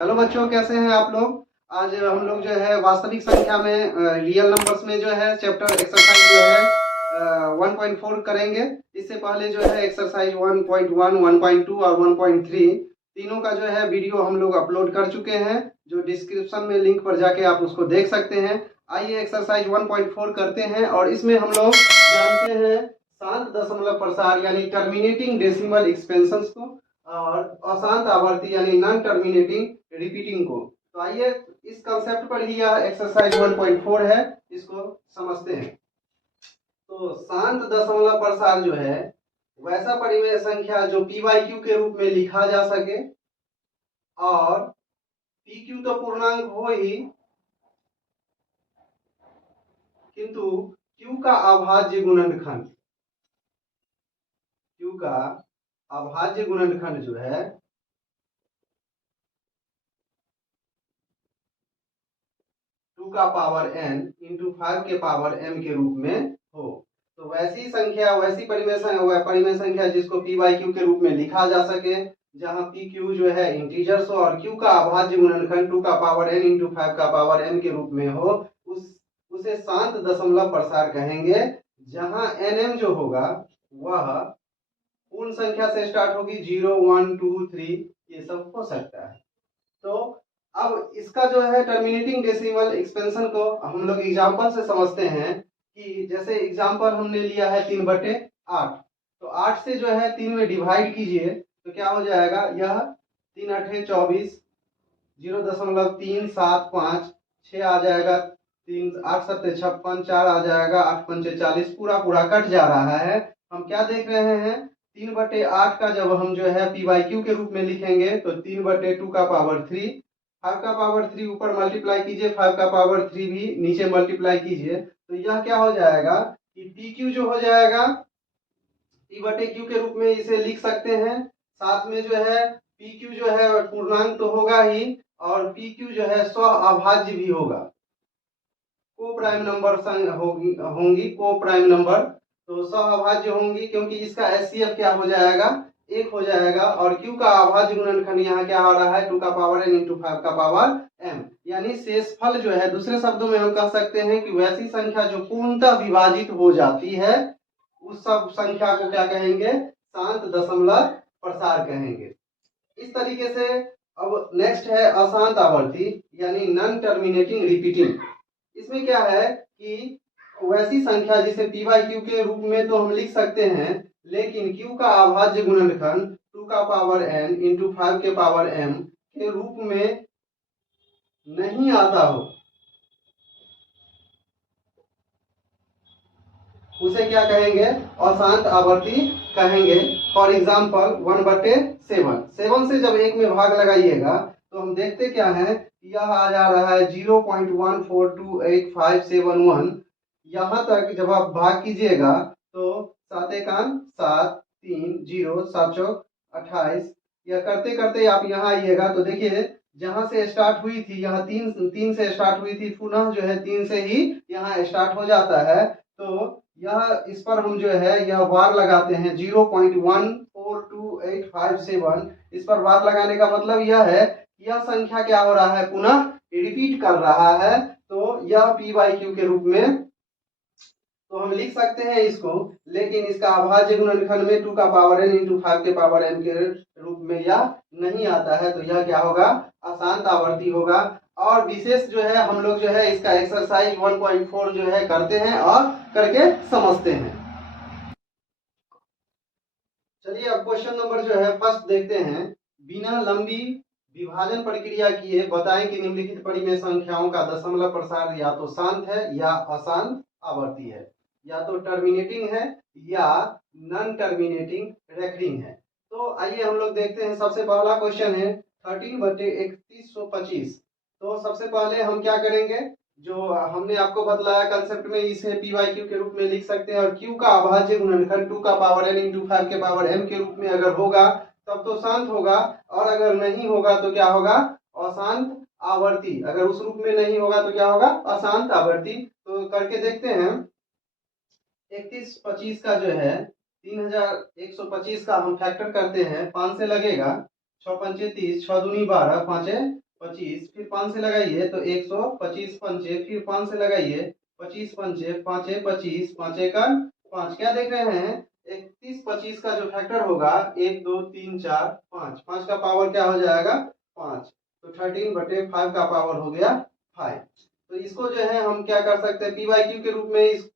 Hello बच्चों, कैसे हैं आप लोग। आज हम लोग जो है वास्तविक संख्या में रियल नंबर्स में जो है चैप्टर एक्सरसाइज जो है 1.4 करेंगे। इससे पहले जो है एक्सरसाइज 1.1, 1.2 और 1.3 तीनों का जो है वीडियो हम लोग अपलोड कर चुके हैं, जो डिस्क्रिप्शन में लिंक पर जाके आप उसको देख सकते हैं। आइए एक्सरसाइज 1.4 करते हैं और इसमें हम लोग जानते हैं शांत दशमलव प्रसार यानी टर्मिनेटिंग डेसिमल एक्सपेंशन को और अशांत आवर्ती यानी नॉन टर्मिनेटिंग रिपीटिंग को। तो आइए इस कंसेप्ट पर ही यह एक्सरसाइज 1.4 है, इसको समझते हैं। तो शांत दशमलव प्रसार जो है वैसा परिमेय संख्या जो पी बाई क्यू के रूप में लिखा जा सके और पी क्यू तो पूर्णांक हो ही, किंतु क्यू का अभाज्य गुणनखंड, क्यू का अभाज्य गुणनखंड जो है टू का पावर n इंटू 5 के पावर m के रूप में हो। तो वैसी संख्या, वैसी परिमेय संख्या जिसको p बाई क्यू के रूप में लिखा जा सके, जहां p q जो है इंटीजर्स हो और q का अभाज्य गुणनखंड 2 का पावर n इंटू 5 का पावर m के रूप में हो, उसे शांत दशमलव प्रसार कहेंगे। जहां nm जो होगा वह पूर्ण संख्या से स्टार्ट होगी, 0 1 2 3 ये सब हो सकता है। तो अब इसका जो है टर्मिनेटिंग डेसिमल एक्सपेंशन को हम लोग एग्जांपल से समझते हैं कि जैसे एग्जांपल हमने लिया है 3/8। तो 8 से जो है 3 में डिवाइड कीजिए तो क्या हो जाएगा, यह 3 8 24, 0.375 6 आ जाएगा, 3 8 7 56, 4 आ जाएगा, 8 5 40, पूरा पूरा कट जा रहा है। हम क्या देख रहे हैं, 3/8 का जब हम जो है पी बाई क्यू के रूप में लिखेंगे तो 3/2 का पावर 3, 5 का पावर 3 ऊपर मल्टीप्लाई कीजिए, 5 का पावर 3 भी नीचे मल्टीप्लाई कीजिए, तो यह क्या हो जाएगा कि पी क्यू जो हो जाएगा p/q के रूप में इसे लिख सकते हैं। साथ में जो है pq जो है पूर्णांक तो होगा ही और pq जो है स्व अभाज्य भी होगा, को प्राइम नंबर होंगी को प्राइम नंबर, तो स्व अभाज्य होंगी क्योंकि इसका एचसीएफ क्या हो जाएगा, 1 हो जाएगा। और q का अभाज्य गुणनखंड यहाँ क्या हो रहा है, 2 का पावर n इंटू 5 का पावर m, यानी शेषफल जो है, दूसरे शब्दों में हम कह सकते हैं कि वैसी संख्या जो पूर्णतः विभाजित हो जाती है उस सब संख्या को क्या कहेंगे, शांत दशमलव प्रसार कहेंगे। इस तरीके से अब नेक्स्ट है अशांत आवर्ती यानी नॉन टर्मिनेटिंग रिपीटिंग। इसमें क्या है कि वैसी संख्या जिसे पी बाई क्यू के रूप में तो हम लिख सकते हैं, लेकिन क्यू का अभाज्य गुणनखंड 2 का पावर n इंटू 5 के पावर m के रूप में नहीं आता हो, उसे क्या कहेंगे, अशांत आवर्ती कहेंगे। फॉर एग्जाम्पल 1/7, 7 से जब 1 में भाग लगाइएगा तो हम देखते क्या है, यह आ जा रहा है 0.1428571। यहाँ तक जब आप भाग कीजिएगा तो 7 एकान 7, 3 0 7 चौक 28, यह करते करते आप यहाँ आइएगा तो देखिए जहां से स्टार्ट हुई थी, यहाँ 3 से स्टार्ट हुई थी, पुनः जो है 3 से ही यहाँ स्टार्ट हो जाता है। तो यह इस पर हम जो है यह वार लगाते हैं 0.142857। इस पर वार लगाने का मतलब यह है कि यह संख्या क्या हो रहा है, पुनः रिपीट कर रहा है। तो यह पी बाई क्यू के रूप में तो हम लिख सकते हैं इसको, लेकिन इसका अभाज्य गुणनखंड में 2 का पावर n इंटू 5 के पावर m के रूप में यह नहीं आता है, तो यह क्या होगा, अशांत आवर्ती होगा। और विशेष जो है हम लोग जो है इसका एक्सरसाइज 1.4 जो है करते हैं और करके समझते हैं। चलिए अब क्वेश्चन नंबर जो है फर्स्ट देखते हैं। बिना लंबी विभाजन प्रक्रिया किए बताएं कि निम्नलिखित परिमेय संख्याओं का दशमलव प्रसार या तो शांत है या अशांत आवर्ती है, या तो टर्मिनेटिंग है या नॉन टर्मिनेटिंग रेकरिंग है। तो आइए हम लोग देखते हैं। सबसे पहला क्वेश्चन है 13/3125। तो सबसे पहले हम क्या करेंगे, जो हमने आपको बतलाया कंसेप्ट में, इसे पी बाई क्यू के रूप में लिख सकते हैं और क्यू का अभाज्य गुणनखंड 2 का पावर n इंटू 5 के पावर m के रूप में अगर होगा तब तो शांत होगा, और अगर नहीं होगा तो क्या होगा, अशांत आवर्ती। अगर उस रूप में नहीं होगा तो क्या होगा, अशांत आवर्ती। तो करके देखते हैं। 3125 का जो है 3125 का हम फैक्टर करते हैं, 5 से लगेगा, 6 पंचे 30, 6 दूनी 12, 5 25, फिर 5 से लगाइए तो 125 पंचे, फिर 5 से लगाइए 25 पंचे, 5 25, 5 एकड़ 5। क्या देख रहे हैं 31 25 का जो फैक्टर होगा 1 2 3 4 5, 5 का पावर क्या हो जाएगा 5, तो 13/5 का पावर हो गया 5। तो इसको जो है हम क्या कर सकते हैं, पी बाई क्यू के रूप में इस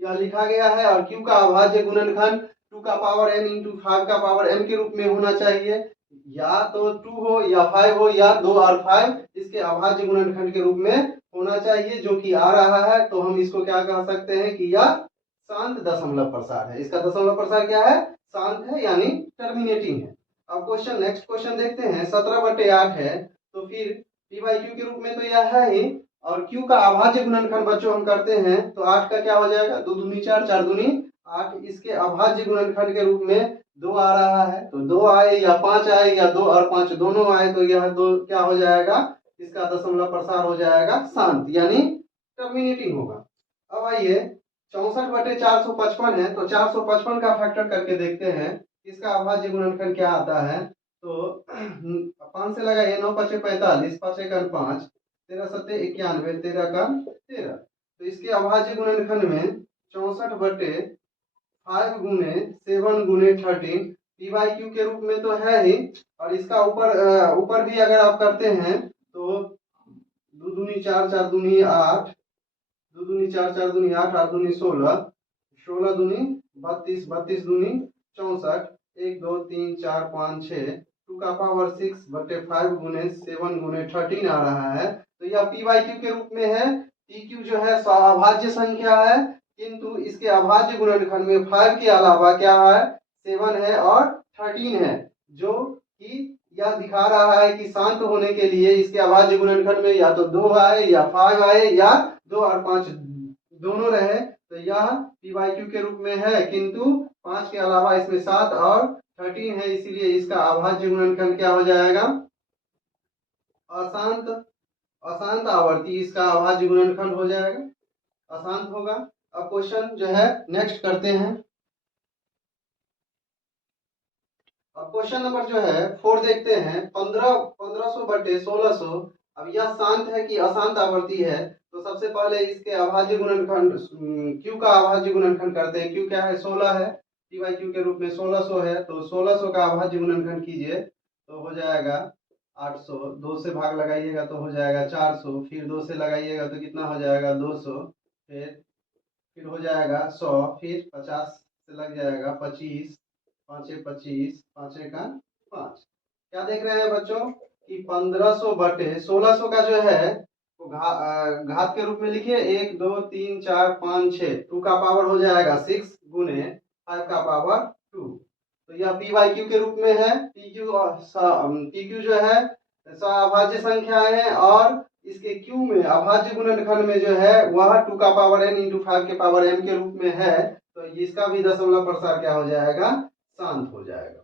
यह लिखा गया है, और क्यू का अभाज्य गुणनखंड 2 का पावर n इंटू 5 का पावर m के रूप में होना चाहिए, या तो 2 हो या 5 हो या 2 और 5 इसके अभाज्य गुणनखंड के रूप में होना चाहिए, जो कि आ रहा है। तो हम इसको क्या कह सकते हैं कि यह शांत दशमलव प्रसार है। इसका दशमलव प्रसार क्या है, शांत है, यानी टर्मिनेटिंग है। अब क्वेश्चन, नेक्स्ट क्वेश्चन देखते हैं। 17/8 है, तो फिर पी बाई क्यू के रूप में तो यह है ही, और क्यू का अभाज्य गुणनखंड बच्चों हम करते हैं तो 8 का क्या हो जाएगा, 2 दूनी 4, 4 दूनी 8। इसके अभाज्य गुणनखंड के रूप में 2 आ रहा है, तो 2 आए या 5 आए या 2 और 5 दोनों आए, तो यह 2 क्या हो जाएगा, इसका दशमलव प्रसार हो जाएगा शांत, यानी टर्मिनेटिंग होगा। अब आइए 64/455 है, तो 455 का फैक्टर करके देखते हैं इसका अभाज्य गुणनखंड क्या आता है। तो 5 से लगाइए, 9 5 45, 5 एकड़ 5, 13 7 91, 13 का 13। तो इसके अभाज्य गुणनखंड में 64/5 गुने 7 गुने 13 पी बाई क्यू के रूप में तो है ही, और इसका ऊपर भी अगर आप करते हैं तो 2 दूनी 4, 4 दूनी 8, 2 दूनी 4, 4 दूनी 8, 8 दूनी 16, 16 दूनी 32, 32 दूनी 64, 1 2 3 4 5 6, 2 का पावर 6/5 गुने 7 गुने 13 आ रहा है। तो यह पी बाई क्यू के रूप में है। पी क्यू जो है अभाज्य संख्या है, किंतु इसके अभाज्य गुणनखंड में 5 के अलावा क्या है, 7 है और 13 है, जो कि यह दिखा रहा है कि शांत होने के लिए इसके अभाज्य गुणनखंड में या तो 2 आए या 5 आए या 2 और 5 दोनों रहे, तो यह पी बाई क्यू के रूप में है, किंतु 5 के अलावा इसमें 7 और 13 है, इसीलिए इसका अभाज्य गुणनखंड क्या हो जाएगा, अशांत, अशांत आवर्ती इसका अभाज्य गुणनखंड हो जाएगा, अशांत होगा। अब क्वेश्चन जो है नेक्स्ट करते हैं। अब क्वेश्चन नंबर जो है 4 देखते हैं। 1500/1600। अब यह शांत है कि अशांत आवर्ती है, तो सबसे पहले इसके अभाज्य गुणनखंड क्यू का अभाज्य गुणनखंड करते हैं। क्यू क्या है, 16 है, पी बाई क्यू के रूप में 1600 है, तो 1600 का अभाज्य गुणनखंड कीजिए तो हो जाएगा 800, 2 से भाग लगाइएगा तो हो जाएगा 400, फिर 2 से लगाइएगा तो कितना हो जाएगा 200, फिर हो जाएगा 100, फिर 50 से लग जाएगा 25, 5 25, 5 का 5। क्या देख रहे हैं बच्चों कि 1500/1600 का जो है वो घात के रूप में लिखिए 1 2 3 4 5 6, 2 का पावर हो जाएगा 6 गुने 5 का पावर 2। तो यह पी बाई क्यू के रूप में है। पी क्यू जो है अभाज्य संख्या है, और इसके क्यू में अभाज्य गुणनखंड में जो है वह 2 का पावर n इंटू 5 के पावर m के रूप में है, तो इसका भी दशमलव प्रसार क्या हो जाएगा, शांत हो जाएगा।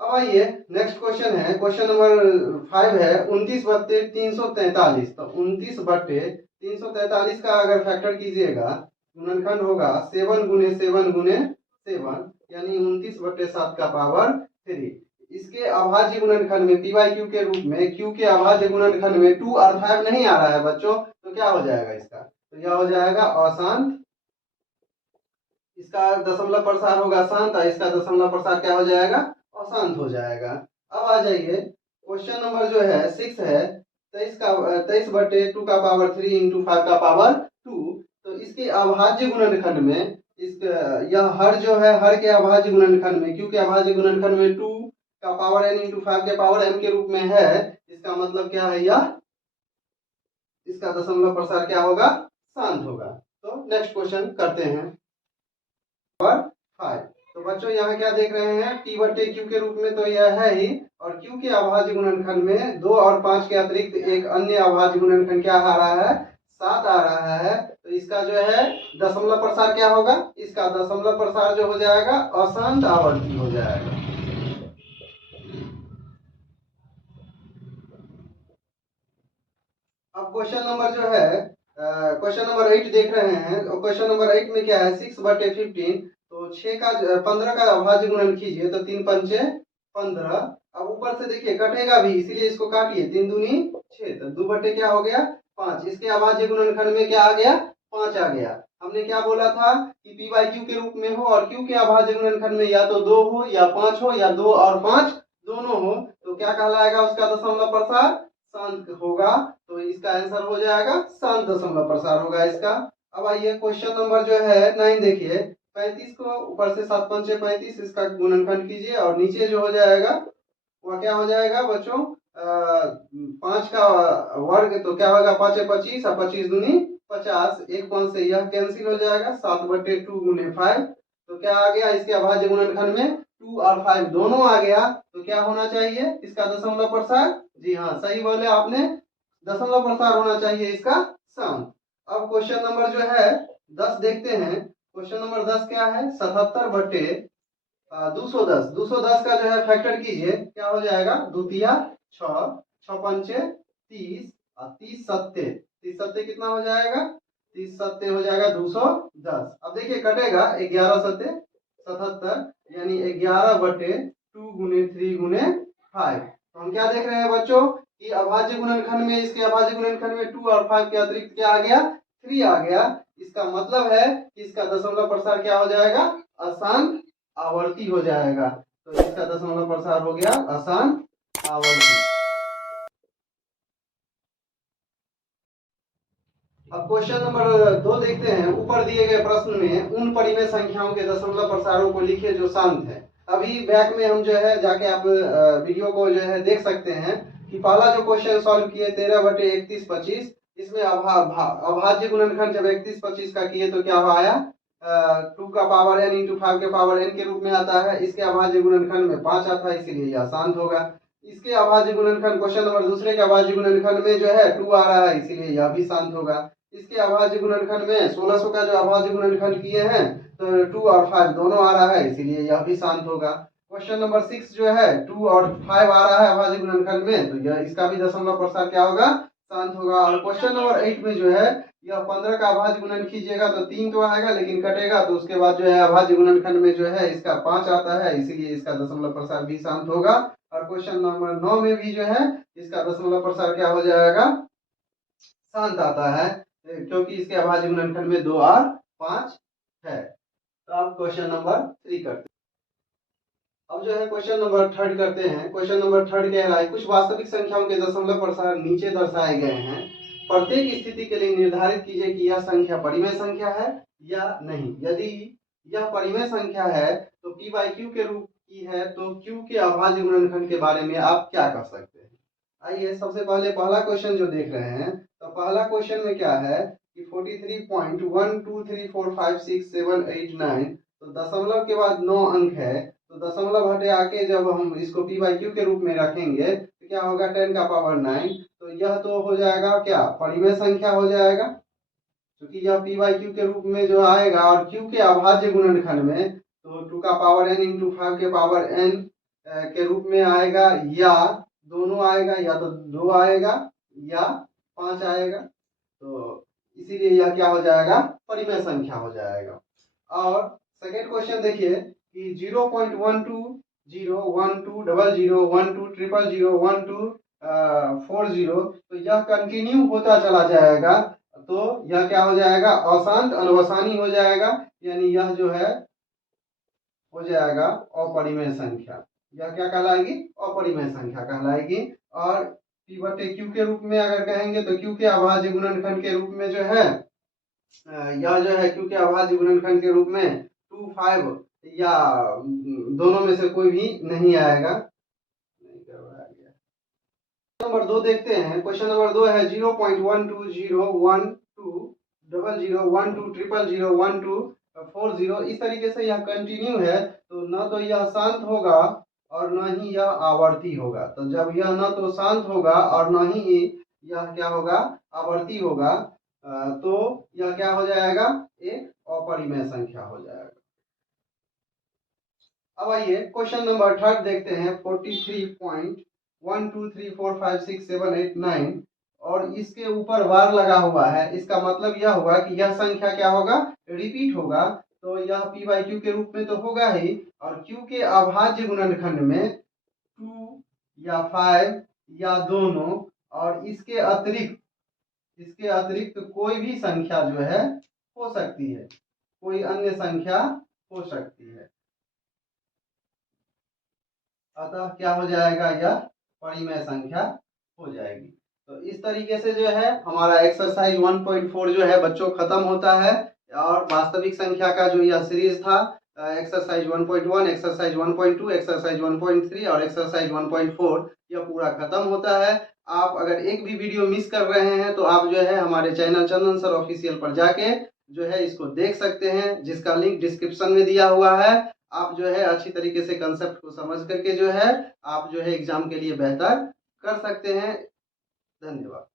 अब आइए नेक्स्ट क्वेश्चन है, क्वेश्चन नंबर 5 है 29/343। तो 29/343 का अगर फैक्टर कीजिएगा, गुणनखंड होगा 7 गुने 7 गुने 7, यानी 29/7 का पावर 3। इसके अभाज्य गुणनखंड में पी बाई क्यू के रूप में, क्यू के अभाज्य गुणनखंड में 2 और 5 नहीं आ रहा है बच्चों, तो क्या हो जाएगा इसका, तो यह हो जाएगा अशांत, इसका दशमलव प्रसार होगा शांत, इसका दशमलव प्रसार क्या हो जाएगा, अशांत हो जाएगा। अब आ जाइए क्वेश्चन नंबर जो है 6 है 23/2 का पावर 3 इंटू 5 का पावर 2। तो इसके अभाज्य गुणनखंड में यह हर जो है, हर के अभाज्य गुणनखंड में, क्योंकि अभाज्य गुणनखंड में 2 का पावर n इंटू 5 के पावर m के रूप में है, इसका मतलब क्या है, यह इसका दशमलव प्रसार क्या होगा, शांत होगा। तो नेक्स्ट क्वेश्चन करते हैं 5। तो बच्चों यहाँ क्या देख रहे हैं, P/Q के रूप में तो यह है ही, और Q के अभाज्य गुणनखंड में 2 और 5 के अतिरिक्त एक अन्य अभाज्य गुणनखंड क्या आ रहा है, 7 आ रहा है। तो इसका जो है दशमलव प्रसार क्या होगा, इसका दशमलव प्रसार जो हो जाएगा अशांत आवर्ती हो जाएगा। अब क्वेश्चन नंबर जो है क्वेश्चन नंबर 8 देख रहे हैं। क्वेश्चन नंबर 8 में क्या है, 6/15। तो 15 का अभाज्य गुणन कीजिए तो 3 पंचे 15, अब ऊपर से देखिए कटेगा भी, इसीलिए इसको काटिए। 3 दूनी 6, तो 2 बटे क्या हो गया 5। इसके अभाज्य गुणनखंड में क्या आ गया 5 आ गया। हमने क्या बोला था कि पी बाई क्यू के रूप में हो और क्यू के अभाज्य गुणनखंड में या तो 2 हो या 5 हो या 2 और 5 दोनों हो, तो क्या कहलाएगा उसका दशमलव प्रसार शांत होगा। तो इसका आंसर हो जाएगा शांत दशमलव प्रसार होगा इसका। अब आइए क्वेश्चन नंबर जो है 9 देखिए। 35 को ऊपर से 7 पंचे 35 इसका गुणनखंड कीजिए और नीचे जो हो जाएगा वह क्या हो जाएगा बच्चों 5 का वर्ग, तो क्या होगा 5 25 और 25 दूनी 50। एक 5 से यह कैंसिल हो जाएगा, 7 बटे 2 गुने 5। तो क्या आ गया इसके अभाज्य गुणनखंड में 2 और 5 दोनों आ गया। तो क्या होना चाहिए इसका दशमलव प्रसार, जी हाँ सही बोले आपने, दशमलव प्रसार होना चाहिए इसका शांत। अब क्वेश्चन नंबर जो है 10 देखते हैं। क्वेश्चन नंबर 10 क्या है 77 बटे 210। 210 का जो है फैक्टर कीजिए, क्या हो जाएगा 2 तिया 6, 6 पंचे 30 और 30 सत्ते, 30 सत्ते कितना हो जाएगा 30 सत्ते हो जाएगा 210। अब देखिए कटेगा 11 सत्ते 77, यानी 11 बटे 2 गुने 3 गुने 5। तो हम क्या देख रहे हैं बच्चों कि अभाज्य गुणनखंड में, इसके अभाज्य गुणनखंड में 2 और 5 के अतिरिक्त क्या आ गया 3 आ गया। इसका मतलब है कि इसका दशमलव प्रसार क्या हो जाएगा अशांत आवर्ती हो जाएगा। तो इसका दशमलव प्रसार हो गया अशांत आवर्ती। अब क्वेश्चन नंबर 2 देखते हैं। ऊपर दिए गए प्रश्न में उन परिमेय संख्याओं के दशमलव प्रसारों को लिखिए जो शांत है। अभी बैक में हम जो है जाके आप वीडियो को जो है देख सकते हैं कि पहला जो क्वेश्चन सॉल्व किए 13 बटे 31 25, इसमें अभाज्य गुणनखंड जब 31 25 का किए तो क्या आया 2 का पावर n इंटू 5 के पावर n के रूप में आता है। इसके अभाज्य गुणनखंड में 5 आता है, इसीलिए यह शांत होगा। इसके अभाज्य गुणनखंड क्वेश्चन नंबर दूसरे के अभाज्य गुणनखंड में जो है 2 आ रहा है, इसीलिए यह भी शांत होगा। इसके अभाज्य गुणनखंड में 1600 का जो अभाज्य गुणनखंड किए हैं तो 2 और 5 दोनों आ रहा है, इसीलिए यह भी शांत होगा। क्वेश्चन नंबर 6 जो है 2 और 5 आ रहा है अभाज्य गुणनखंड में, तो यह इसका भी दशमलव प्रसार क्या होगा शांत होगा। और क्वेश्चन नंबर 8 में जो है यह 15 का अभाज्य गुणन कीजिएगा तो 3 तो आएगा लेकिन कटेगा, तो उसके बाद जो है अभाज्य गुणनखंड में जो है इसका 5 आता है, इसीलिए इसका दशमलव प्रसार भी शांत होगा। और क्वेश्चन नंबर 9 में भी जो है इसका दशमलव प्रसार क्या हो जाएगा शांत आता है, क्योंकि इसके अभाज्य गुणनखंड में 2 और 5 है। तो अब क्वेश्चन नंबर 3 करते हैं। अब जो है क्वेश्चन नंबर 3 करते हैं। क्वेश्चन नंबर 3 कह रहा है कुछ वास्तविक संख्याओं के दशमलव प्रसार नीचे दर्शाए गए हैं। प्रत्येक स्थिति के लिए निर्धारित कीजिए कि यह संख्या परिमेय संख्या है या नहीं। यदि यह परिमेय संख्या है तो पी बाई क्यू के रूप की है, तो क्यू के अभाज्य गुणनखंड के बारे में आप क्या कर सकते हैं। आइए सबसे पहले पहला क्वेश्चन जो देख रहे हैं, तो पहला क्वेश्चन में क्या है कि 43.123456789, तो दशमलव के बाद 9 अंक है, तो दशमलव हटे आके जब हम इसको पी बाई क्यू के रूप में रखेंगे तो क्या होगा 10 का पावर 9। तो यह तो हो जाएगा क्या परिमेय संख्या हो जाएगा, क्योंकि यह पी बाई क्यू के रूप में जो आएगा और क्यू के अभाज्य गुणनखंड में तो 2 का पावर n इंटू 5 के पावर n के रूप में आएगा, या दोनों आएगा, या तो 2 आएगा या 5 आएगा। तो इसीलिए यह क्या हो जाएगा परिमेय संख्या हो जाएगा। और सेकेंड क्वेश्चन देखिए कि 0.12001200120040, तो यह कंटिन्यू होता चला जाएगा, तो यह क्या हो जाएगा अशांत अनवसानी हो जाएगा, यानी यह जो है हो जाएगा अपरिमेय संख्या। यह क्या कहलाएगी अपरिमेय संख्या कहलाएगी। और पी बटे क्यू के रूप में अगर कहेंगे तो क्यू के अभाज्य गुणनखंड के रूप में जो है यह जो है क्यू के अभाज्य गुणनखंड के रूप में 2 5 या दोनों में से कोई भी नहीं आएगा। नंबर 2 देखते हैं। क्वेश्चन नंबर 2 है 0.1201201200120040, इस तरीके से यह कंटिन्यू है, तो न तो यह शांत होगा और न ही यह आवर्ती होगा। तो जब यह न तो शांत होगा और न ही यह क्या होगा आवर्ती होगा, तो यह क्या हो जाएगा एक अपरिमेय संख्या हो जाएगा। अब आइए क्वेश्चन नंबर 3 देखते हैं। 43.123456789 और इसके ऊपर बार लगा हुआ है, इसका मतलब यह हुआ कि यह संख्या क्या होगा रिपीट होगा, तो यह पी बाई क्यू के रूप में तो होगा ही, और क्यू के अभाज्य गुणनखंड में 2 या 5 या दोनों, और इसके अतिरिक्त कोई भी संख्या जो है हो सकती है, कोई अन्य संख्या हो सकती है। अतः क्या हो जाएगा, यह परिमेय संख्या हो जाएगी। तो इस तरीके से जो है हमारा एक्सरसाइज 1.4 जो है बच्चों खत्म होता है, और वास्तविक संख्या का जो यह सीरीज था एक्सरसाइज 1.1, एक्सरसाइज 1.2, एक्सरसाइज 1.3 और एक्सरसाइज 1.4 यह पूरा खत्म होता है। आप अगर एक भी वीडियो मिस कर रहे हैं तो आप जो है हमारे चैनल चंदन सर ऑफिशियल पर जाके जो है इसको देख सकते हैं, जिसका लिंक डिस्क्रिप्शन में दिया हुआ है। आप जो है अच्छी तरीके से कंसेप्ट को समझ करके जो है आप जो है एग्जाम के लिए बेहतर कर सकते हैं। धन्यवाद।